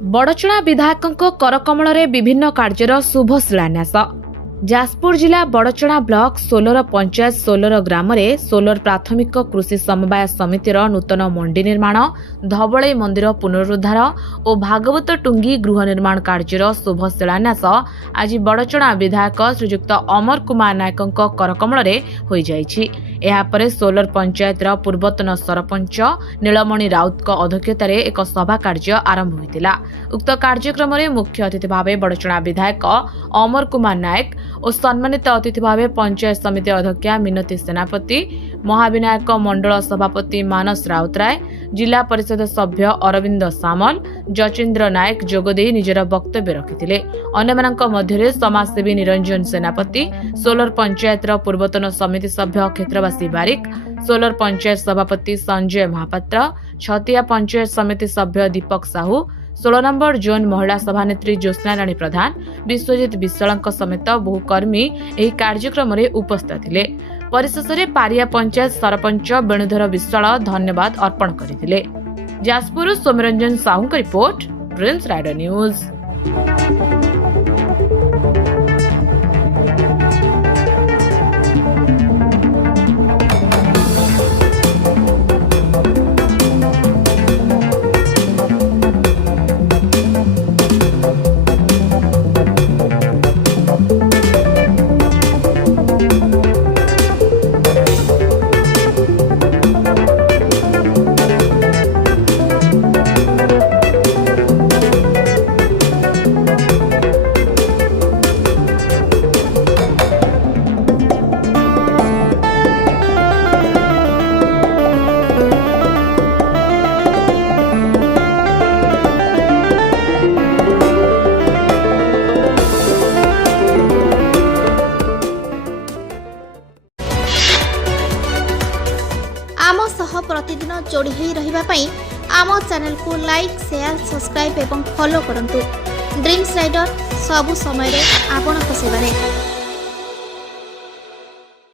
बड़चणा विधायक करकमल विभिन्न कार्यर शुभ शिलान्यास। जाजपुर जिला Badachana block solar panchayat solar ग्राम में सोलर प्राथमिक कृषि समवाय समितिर नूतन मंडी निर्माण, धबले मंदिर पुनरुद्धार और भागवत टुंगी गृह निर्माण कार्यर शुभ शिलान्यास आज बड़चणा विधायक श्रीजुक्त अमर कुमार नायक करकमल हो जाइछि। यापर सोलर पंचायत पूर्वतन सरपंच नीलमणि राउत अध्यक्षतार एक सभा कार्य आरंभ होता। उक्त कार्यक्रम में मुख्य अतिथि भाव बड़चणा विधायक अमर कुमार नायक और सम्मानित अतिथि भाव पंचायत समिति अध्यक्षा मिनती सेनापति, महाविनायक मंडल सभापति मानस राउतराय, जिला परिषद सभ्य अरविंद सामल, जचेन्द्र नायक जोगदे निजर वक्तव्य रखिथिले। अन्यमानक मध्यरे समाजसेवी निरंजन सेनापति, सोलर पंचायत पूर्वतन समिति सभ्य क्षेत्रवासी बारिक, सोलर पंचायत सभापति संजय महापात्र, छतिया पंचायत समिति सभ्य दीपक साहू, 16 नंबर जोन महिला सभानेत्री ज्योत्स्ना राणी प्रधान, विश्वजित विश्वाल समेत बहु कर्मी एही कार्यक्रम में उपस्थित थिले। परिशेष में पारिया पंचायत सरपंच वेणुधर विश्वाल धन्यवाद अर्पण करथिले। जाजपुर सौम्यरंजन साहू का रिपोर्ट, प्रिंस राइडर न्यूज। आम सह प्रतिदिन जोड़ी होई रहिबा पई आम चैनल को लाइक, शेयर, सब्सक्राइब एवं फॉलो करंतु। ड्रीम्स राइडर सबु समय रे आपन को सेवा रे।